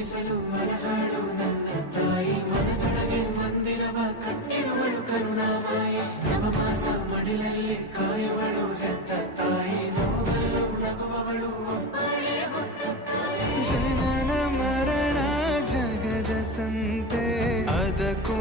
ಪೂಜಿಸಲು ಅರಹಾಳು ನನ್ನ ತಾಯಿ ಮನದೊಳಗೆ ಮಂದಿರವ ಕಟ್ಟಿರುವಳು ಕರುಣಾಮಾಯಿ ನವಮಾಸ ಮಡಿಲಲ್ಲಿ ಕಾಯುವಳು ಹೆತ್ತ ತಾಯಿ ನೋವಲು ನಗುವವಳು ಒಬ್ಬಳೇ ಹೊತ್ತ ತಾಯಿ ಜನನ ಮರಣ ಜಗದ ಸಂತೆ ಅದಕ್ಕೂ